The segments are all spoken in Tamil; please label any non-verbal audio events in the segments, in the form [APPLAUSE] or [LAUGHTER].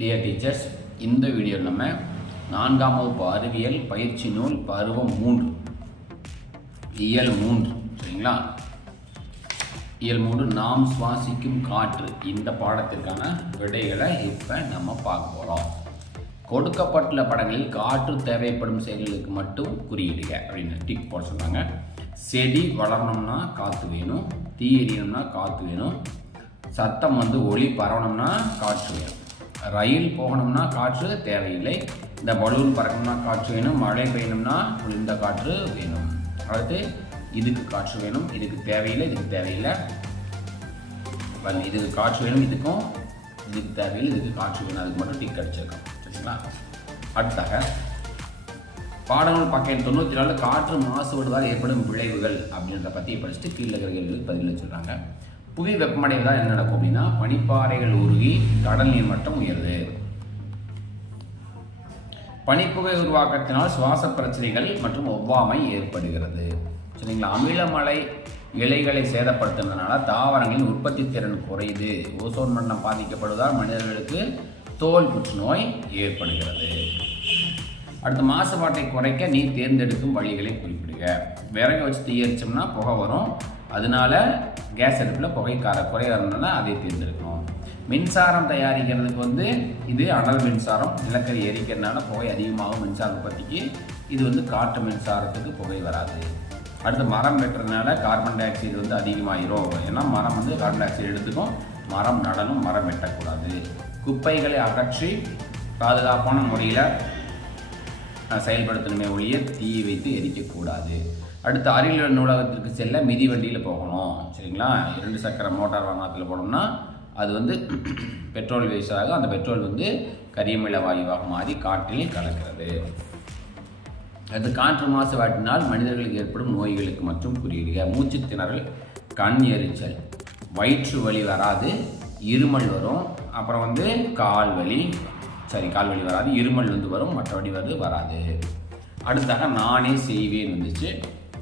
டியர் டீச்சர்ஸ் இந்த வீடியோ நம்ம நான்காம் வகுப்பு அறிவியல் பயிற்சி நூல் பருவம் மூன்று. இயல் மூன்று சரிங்களா? இயல் மூன்று நாம் சுவாசிக்கும் காற்று. இந்த பாடத்திற்கான விடைகளை இப்போ நம்ம பார்க்க போகிறோம் கொடுக்கப்பட்டுள்ள படங்களில் காற்று தேவைப்படும் செயல்களுக்கு மட்டும் குறியிடுக அப்படின்னு டிக் போட சொன்னாங்க. செடி வளரணும்னா காற்று வேணும் தீ எரியணும்னா காற்று வேணும் சத்தம் வந்து ஒளி பரவணும்னா காற்று வேணும். ரயில் போகணும்னா காற்று தேவையில்லை. இந்த பலூன் பறக்கணும்னா காற்று வேணும். மழை பெய்யணும்னா குளிர்ந்த காற்று வேணும். அடுத்து இதுக்கு காற்று வேணும். இதுக்கு தேவையில்லை இதுக்கு தேவையில்லை. பாருங்க இதுக்கு காற்று வேணும் இதுக்கும். இதுக்கு தேவையில்லை இதுக்கு காற்று வேணும். அதுக்கு மட்டும் டிக் அடிச்சிருக்கோம். சரிங்களா? அடுத்தாக பாடநூல் பக்கம் தொண்ணூற்றி நாலு காற்று மாசுபடுவதால் ஏற்படும் விளைவுகள் அப்படின்றத பற்றி படிச்சுட்டு கீழே இருக்கிற கேள்விகளுக்கு புவி வெப்பமடைவதால் என்ன நடக்கும் அப்படின்னா பனிப்பாறைகள் உருகி கடல் நீர் மட்டம் உயருது. பனிப்புகை உருவாக்கத்தினால் சுவாச பிரச்சனைகள் மற்றும் ஒவ்வாமை ஏற்படுகிறது. சரிங்களா? அமிலமலை இலைகளை சேதப்படுத்துனதுனால தாவரங்களின் உற்பத்தி திறன் குறையுது. ஓசோன் மண்டம் பாதிக்கப்படுவதால் மனிதர்களுக்கு தோல் புற்றுநோய் ஏற்படுகிறது. அடுத்து மாசுபாட்டை குறைக்க நீர் தேர்ந்தெடுக்கும் வழிகளை குறிப்பிடுக. விறகு வச்சு தீயரிச்சோம்னா புகை வரும். அதனால கேஸ் அடுப்பில் புகைக்கார கார குறையறதுனால அதை தேர்ந்தெடுக்கணும் மின்சாரம் தயாரிக்கிறதுக்கு வந்து இது அனல் மின்சாரம் நிலக்கரி எரிக்கிறதுனால புகை அதிகமாகும் மின்சார உற்பத்திக்கு. இது வந்து காற்று மின்சாரத்துக்கு புகை வராது. அடுத்து மரம் வெட்டுறதுனால கார்பன் டை ஆக்சைடு வந்து அதிகமாகிரும் ஏன்னா மரம் வந்து கார்பன் டை ஆக்சைடு எடுத்துக்கும். மரம் நடனும் மரம் வெட்டக்கூடாது. குப்பைகளை அகற்றி பாதுகாப்பான முறையில் செயல்படுத்தணுமே ஒழிய தீ வைத்து எரிக்கக்கூடாது. அடுத்து அருகிலுள்ள நூலகத்திற்கு செல்ல மிதி வண்டியில் போகணும். சரிங்களா? இரண்டு சக்கர மோட்டார் வாகனத்தில் போனோம்னா அது வந்து [CLEARS THROAT] பெட்ரோல் வேஸ்டாக அந்த பெட்ரோல் வந்து கரியமில வாயுவாக மாறி காற்றில் கலக்கிறது. அது காற்று மாசுபாட்டினால் மனிதர்களுக்கு ஏற்படும் நோய்களுக்கு மற்றும் குறியீடுக. மூச்சு திணறல் கண் எரிச்சல் வயிற்று வலி வராது இருமல் வரும். அப்புறம் வந்து கால் வலி. சரி கால் வலி வராது இருமல் வந்து வரும் மற்றபடி வந்து வராது. அடுத்தாக நானே செய்வேன் வந்துச்சு.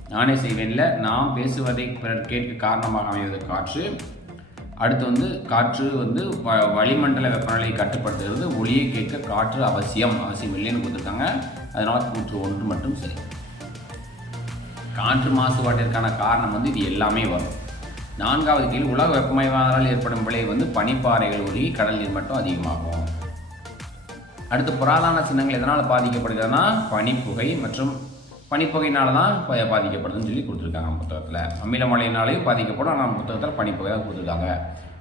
நானே செய்வேன்ல. நாம் பேசுவதை பிறர் கேட்க காரணமாக அமைவது காற்று. அடுத்து வந்து காற்று வந்து வ- வளிமண்டல வெப்பநிலையை கட்டுப்படுத்துகிறது. ஒளியை கேட்க காற்று அவசியம் அவசியம் இல்லைன்னு கொடுத்துருக்காங்க. அதனால் கூற்று ஒன்று மட்டும் சரி. காற்று மாசுபாட்டிற்கான காரணம் வந்து இது எல்லாமே வரும். நான்காவது கீழ் உலக வெப்பமயமாதலால் ஏற்படும் விளைவு வந்து பனிப்பாறைகள் உருகி கடல் நீர் மட்டும் அதிகமாகும். அடுத்து புராதான சின்னங்கள் எதனால் பாதிக்கப்படுகிறதுனா பனிப்புகை மற்றும் பனிப்புகையினால தான் பாதிக்கப்படுதுன்னு சொல்லி கொடுத்துருக்காங்க புத்தகத்தில். அமிலமழையினாலேயும் பாதிக்கப்படும். ஆனால் புத்தகத்தில் பனிப்பகை தான் கொடுத்துருக்காங்க.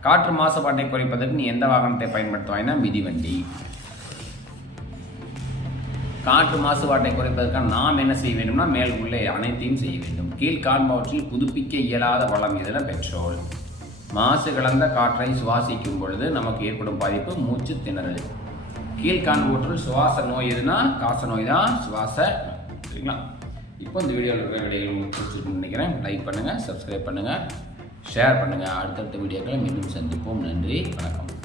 காற்று மாசுபாட்டை குறைப்பதற்கு நீ எந்த வாகனத்தை பயன்படுத்துவாய்னா மிதிவண்டி காற்று மாசுபாட்டை குறைப்பதற்காக நாம் என்ன செய்ய வேண்டும்னா மேல் உள்ளே அனைத்தையும் செய்ய வேண்டும். கீழ் காண்பவற்றில் புதுப்பிக்க இயலாத வளம் எதில் பெட்ரோல். மாசு கலந்த காற்றை சுவாசிக்கும் பொழுது நமக்கு ஏற்படும் பாதிப்பு மூச்சு திணறல். கீழ் காண்பவற்றுள் சுவாச நோய் எதுனா காச நோய் தான் சுவாச நோய். சரிங்களா? இப்போ இந்த வீடியோவில் இருக்கிற விடைகள் உங்களுக்கு பிடிச்சிருக்குன்னு நினைக்கிறேன். லைக் பண்ணுங்கள் சப்ஸ்கிரைப் பண்ணுங்கள் ஷேர் பண்ணுங்கள் அடுத்தடுத்த வீடியோக்களை மீண்டும் சந்திப்போம். நன்றி வணக்கம்.